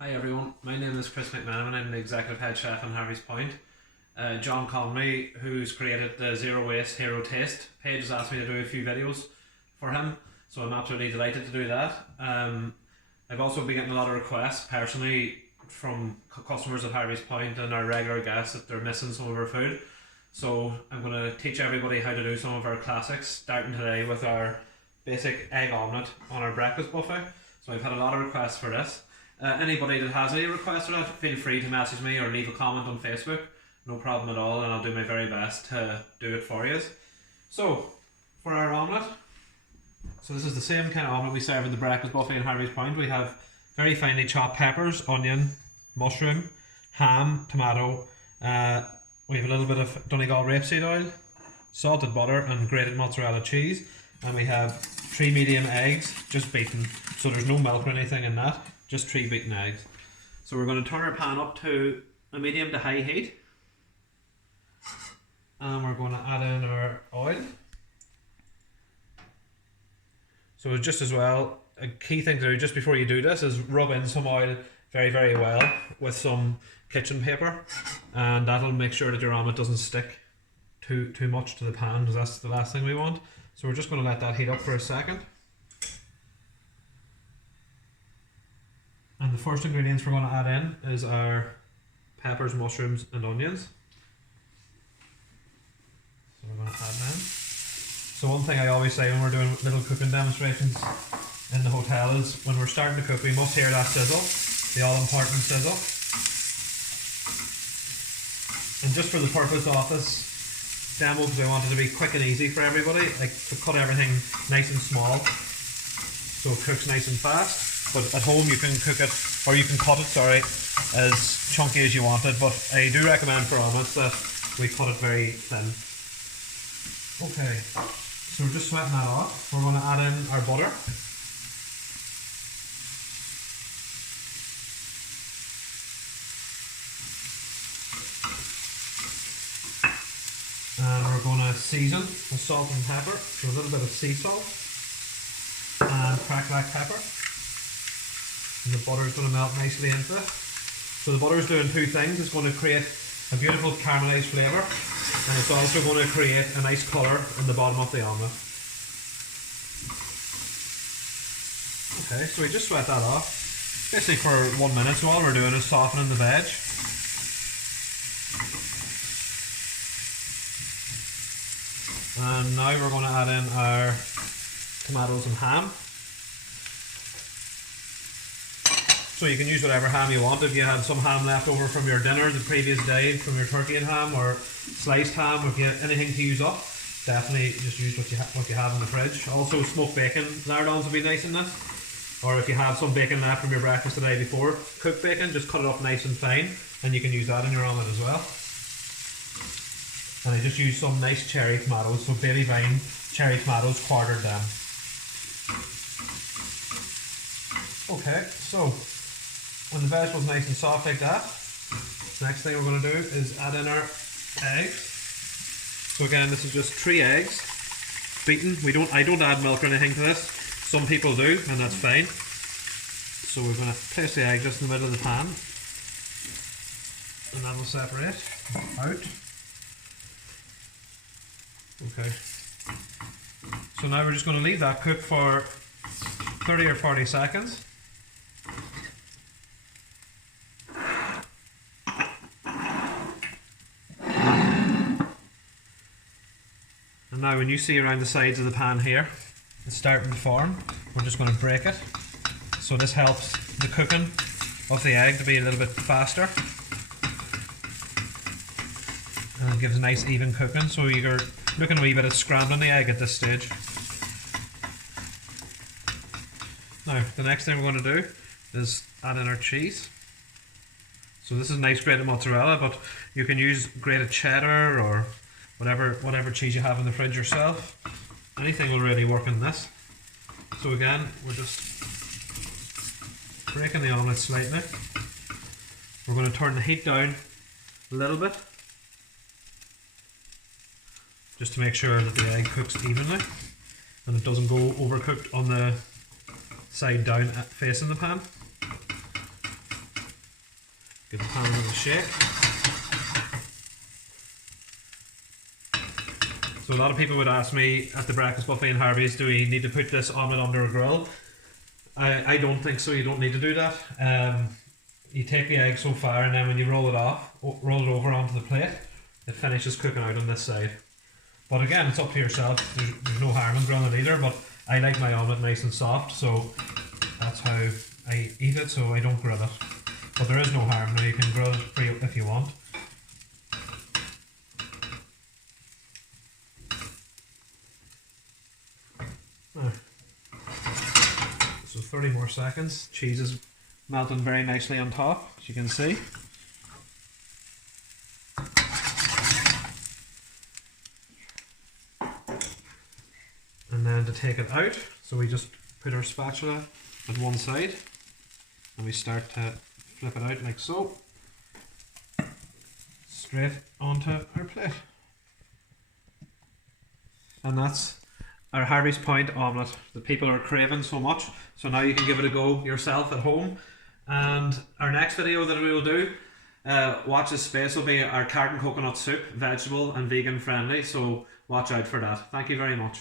Hi everyone, my name is McMenamin. I'm the executive head chef on Harvey's Point. John Conley, who's created the Zero Waste Hero Taste page, has asked me to do a few videos for him, so I'm absolutely delighted to do that. I've also been getting a lot of requests personally from customers at Harvey's Point and our regular guests that they're missing some of our food. So I'm going to teach everybody how to do some of our classics, starting today with our basic egg omelette on our breakfast buffet. So I've had a lot of requests for this. Anybody that has any requests for that, feel free to message me or leave a comment on Facebook. No problem at all, and I'll do my very best to do it for you. So, for our omelette, so this is the same kind of omelette we serve in the breakfast buffet in Harvey's Point. We have very finely chopped peppers, onion, mushroom, ham, tomato. We have a little bit of Donegal rapeseed oil, salted butter, and grated mozzarella cheese. And we have 3 medium eggs, just beaten, so there's no milk or anything in that. Just 3 beaten eggs. So we're going to turn our pan up to a medium to high heat, and we're going to add in our oil. So just as well, a key thing to do just before you do this is rub in some oil very well with some kitchen paper, and that'll make sure that your omelette doesn't stick too much to the pan, because that's the last thing we want. So we're just going to let that heat up for a second. And the first ingredients we're going to add in is our peppers, mushrooms and onions. So we're going to add them in. So one thing I always say when we're doing little cooking demonstrations in the hotel is when we're starting to cook, we must hear that sizzle, the all important sizzle. And just for the purpose of this demo, because I wanted to be quick and easy for everybody, like to cut everything nice and small so it cooks nice and fast. But at home you can cook it, or you can cut it, sorry, as chunky as you want it. But I do recommend for omelettes that we cut it very thin. Okay, so we're just sweating that off. We're going to add in our butter. And we're going to season with salt and pepper, so a little bit of sea salt and cracked black pepper. And the butter is going to melt nicely into it. So the butter is doing two things. It's going to create a beautiful caramelized flavour, and it's also going to create a nice colour in the bottom of the omelette. Okay, so we just sweat that off, basically for 1 minute. So all we're doing is softening the veg. And now we're going to add in our tomatoes and ham. So you can use whatever ham you want. If you had some ham left over from your dinner the previous day, from your turkey and ham, or sliced ham, or if you have anything to use up, definitely just use what you have in the fridge. Also, smoked bacon lardons will be nice in this. Or if you have some bacon left from your breakfast the day before, cooked bacon, just cut it up nice and fine, and you can use that in your omelette as well. And I just used some nice cherry tomatoes, so baby vine cherry tomatoes, quartered them. Okay, so when the vegetable's nice and soft like that, the next thing we're going to do is add in our eggs. So again, this is just 3 eggs beaten. I don't add milk or anything to this. Some people do, and that's fine. So we're going to place the egg just in the middle of the pan, and that will separate out. Okay. So now we're just going to leave that cook for 30 or 40 seconds. And now when you see around the sides of the pan here, it's starting to form, we're just going to break it. So this helps the cooking of the egg to be a little bit faster. And it gives a nice even cooking, so you're looking a wee bit of scrambling the egg at this stage. Now, the next thing we're going to do is add in our cheese. So this is nice grated mozzarella, but you can use grated cheddar or whatever cheese you have in the fridge yourself. Anything will really work in this. So again, we're just breaking the omelette slightly. We're going to turn the heat down a little bit, just to make sure that the egg cooks evenly and it doesn't go overcooked on the side down facing the pan. Give the pan a little shake. So a lot of people would ask me at the breakfast buffet in Harvey's, do we need to put this omelette under a grill? I don't think so. You don't need to do that. You take the egg so far, and then when you roll it over onto the plate, it finishes cooking out on this side. But again, it's up to yourself. There's no harm in grilling it either, but I like my omelette nice and soft, so that's how I eat it, so I don't grill it. But there is no harm. Now you can grill it if you want. So 30 more seconds. Cheese is melting very nicely on top, as you can see. And then to take it out, so we just put our spatula at one side and we start to flip it out like so, straight onto our plate. And that's our Harvey's Point omelette that people are craving so much. So now you can give it a go yourself at home. And our next video that we will do, watch this space, will be our carrot and coconut soup, vegetable and vegan friendly. So watch out for that. Thank you very much.